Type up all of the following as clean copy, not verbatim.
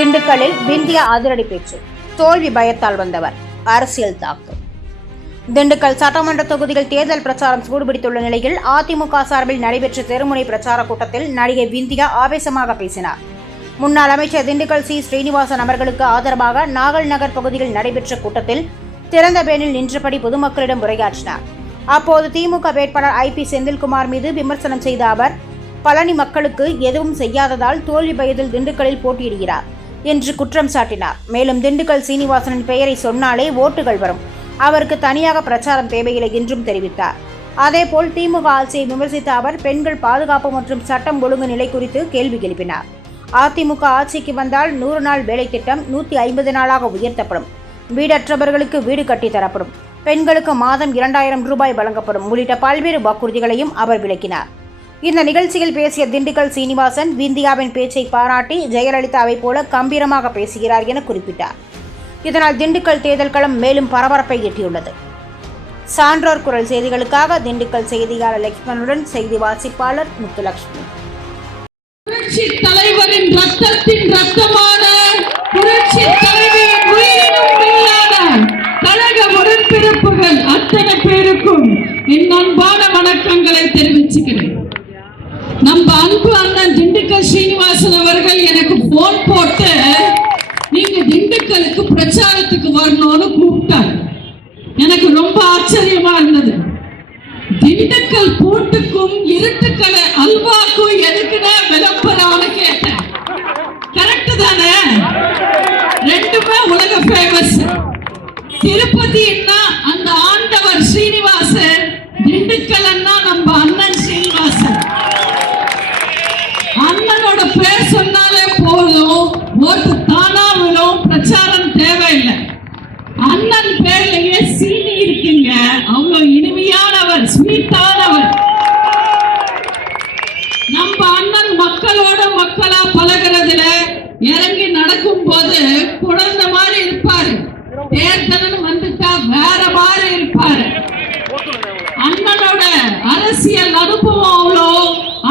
திண்டுக்கல்லில் விந்தியா அதிரடி பேச்சு, தோல்வி பயத்தால் வந்தவர், அரசியல் தாக்கம். திண்டுக்கல் சட்டமன்ற தொகுதியில் தேர்தல் பிரச்சாரம் சூடுபிடித்துள்ள நிலையில் அதிமுக சார்பில் நடைபெற்ற தெருமுனை பிரச்சார கூட்டத்தில் நடிகை விந்தியா ஆவேசமாக பேசினார். முன்னாள் அமைச்சர் திண்டுக்கல் சி ஸ்ரீனிவாசன் அவர்களுக்கு ஆதரவாக நாகல் நகர் பகுதியில் நடைபெற்ற கூட்டத்தில் திறந்த பேனில் நின்றபடி பொதுமக்களிடம் உரையாற்றினார். அப்போது திமுக வேட்பாளர் IP செந்தில்குமார் மீது விமர்சனம் செய்த அவர், பழனி மக்களுக்கு எதுவும் செய்யாததால் தோல்வி பயத்தில் திண்டுக்கல்லில் போட்டியிடுகிறார் என்று குற்றம் சாட்டினார். மேலும் திண்டுக்கல் சீனிவாசனின் பெயரை சொன்னாலே ஓட்டுகள் வரும், அவருக்கு தனியாக பிரச்சாரம் தேவையில்லை என்றும் தெரிவித்தார். அதேபோல் திமுக ஆட்சியை விமர்சித்த அவர் பெண்கள் பாதுகாப்பு மற்றும் சட்டம் ஒழுங்கு நிலை குறித்து கேள்வி எழுப்பினார். அதிமுக ஆட்சிக்கு வந்தால் 100 நாள் வேலை திட்டம் 150 நாளாக உயர்த்தப்படும், வீடற்றவர்களுக்கு வீடு கட்டித்தரப்படும், பெண்களுக்கு மாதம் 2000 ரூபாய் வழங்கப்படும் உள்ளிட்ட பல்வேறு வாக்குறுதிகளையும் அவர் விளக்கினார். இந்த நிகழ்ச்சியில் பேசிய திண்டுக்கல் சீனிவாசன் விந்தியாவின் பேச்சை பாராட்டி ஜெயலலிதாவை போல கம்பீரமாக பேசுகிறார் என குறிப்பிட்டார். இதனால் திண்டுக்கல் தேர்தல் களம் மேலும் பரபரப்பை எட்டியுள்ளது. சான்றோர் குரல் செய்திகளுக்காக திண்டுக்கல் செய்தியாளர் லட்சுமணனுடன் செய்தி வாசிப்பாளர் முத்துலட்சுமி. புரட்சி தலைவரின் ரத்தத்தின் ரத்தமான புரட்சி தலைவியின் உயிரினும் மேலான கழக உடன்பிறப்புகள் அத்தனை பேருக்கும் என் அன்பான வணக்கங்களை தெரிவிச்சுக்கிறேன். நம்ம அன்பு அண்ணன் திண்டுக்கல் சீனிவாசன் அவர்கள் எனக்கு போன் போட்டு நீங்க திண்டுக்கலுக்கு பிரச்சாரத்துக்கு வரணும்னு கூப்பிட்டார். எனக்கு ரொம்ப ஆச்சரியமா இருந்தது. திண்டுக்கல் பூட்டுக்கும் இருட்டுக்கலை அல்வாக்கும் எதுக்குன்னா விளம்பரம்னு கேட்டேன். கரெக்ட் தானே? ரெண்டுமே உலக ஃபேமஸ். திருப்பதினா அந்த ஆண்டவர் ஸ்ரீனிவாசன், திண்டுக்கல்னா நம்ம அண்ணன் ஸ்ரீனிவாசன். அண்ணனோட பேர் சொன்னாலே போதும், ஓட்டு தானா விடும், பிரச்சாரம் தேவையில்லை. அண்ணன் பேர்லயே சீனி இருக்குங்க, அவ்வளவு இனிமையானவர், ஸ்வீட்டானவர். நம்ம அண்ணன் மக்களோட மக்களா பழகிறதுல இறங்கி நடக்கும் போது குழந்தை மாதிரி இருப்பாரு, தேர்தல் வந்துட்டா வேற மாதிரி இருப்பாரு. அண்ணனோட அரசியல் அனுபவம் அவ்வளோ,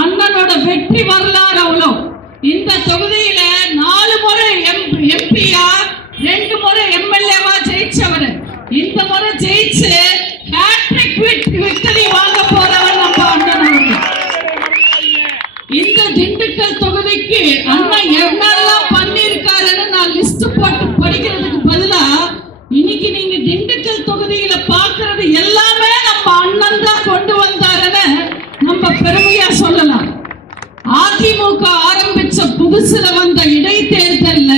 அண்ணனோட வெற்றி வரலாறு அவ்வளோ. இந்த தொகுதியில 4 முறை எம்பியா 2 முறை எம்எல்ஏவா ஜெயிச்சவர். இந்த முறை ஜெயிச்சு ஹேட்ரிக் விக்டரி வாங்க போறவர் நம்ம அண்ணன். இந்த திண்டுக்கல் தொகுதிக்கு அண்ணன் என்னெல்லாம் பண்ணிருக்காருன்னு நான் லிஸ்ட் போட்டு படிக்கிறதுக்கு பதிலா இன்னைக்கு நீங்க திண்டுக்கல் தொகுதியில பாக்குறது எல்லாமே நம்ம அண்ணன் தான் கொண்டு வந்தாருன்னு நம்ம பெருமையா சொல்லலாம். அதிமுக ஆரம்பிச்ச புதுசுல வந்த இடைத்தேர்தல்ல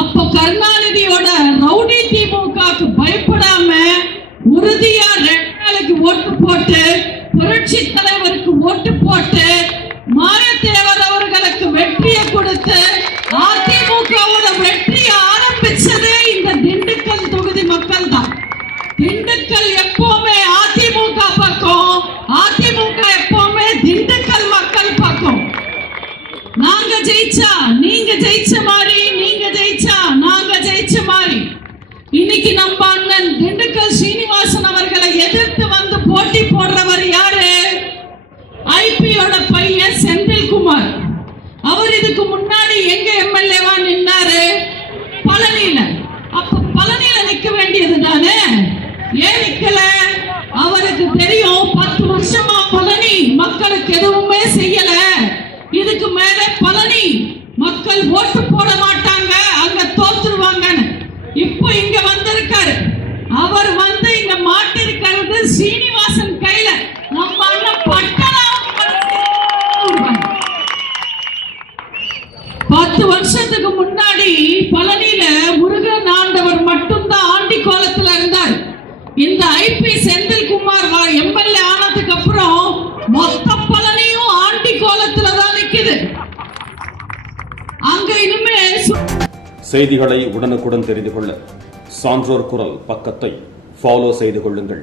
அப்ப கருணாநிதியோட ரவுடி திமுகக்கு பயப்படாம உறுதியா 2 நாளுக்கு ஓட்டு போட்டு புரட்சி தலைவருக்கு ஓட்டு போட்டு மாயத்தேவர் அவர்களுக்கு வெற்றியை கொடுத்து அதிமுகவோட வெற்றியை ஆரம்பிச்சதே இந்த திண்டுக்கல் தொகுதி மக்கள் தான். திண்டுக்கல் எப்பவுமே அதிமுக பக்கம், அதிமுக எப்பவுமே திண்டுக்கல் மக்கள் பக்கம். நாங்க ஜெயிச்சா நீங்க ஜெயிச்ச மாதிரி, நீங்க ஜெயிச்சா நாங்க ஜெயிச்ச மாதிரி. இன்னைக்கு நம்ம அண்ணன் திண்டுக்கல் சீனிவாசன் அவர்களை எதிர்த்து வந்து போட்டி போடுறவர் யாரு? ஐபியோட பையன் செந்தில்குமார். அவர் இதுக்கு முன்னாடி எங்க எம்எல்ஏவா நின்னாரு? பழனியில. அப்ப பழனியில நிக்க வேண்டியது தானே, ஏன் நிக்கல? அவருக்கு தெரியும் 10 வருஷமா பழனி மக்களுக்கு எதுவுமே செய்யல, இதுக்கு மேல பழனி மக்கள் ஓட்டு போட மாட்டாங்க, அங்க தோத்துருவாங்கன்னு. இப்போ இங்க வந்திருக்காரு. அவர் வந்து இங்க மாட்டிருக்கிறது சீனிவாசன் கையில. நம்ம அண்ணன் பட்டணம் 10 வருஷத்துக்கு முன்னாடி பழனியில முருகன் ஆண்டவர் மட்டும்தான் ஆண்டி கோலத்துல இருந்தார். இந்த IP செந்தில்குமார் எம்எல்ஏ ஆனதுக்கு அப்புறம் மொத்த பழனியும் ஆண்டி கோலத்துல தான் நிக்குது. அங்க இனிமே செய்திகளை உடனுக்குடன் தெரிந்து கொள்ள சான்றோர் குரல் பக்கத்தை ஃபாலோ செய்து கொள்ளுங்கள்.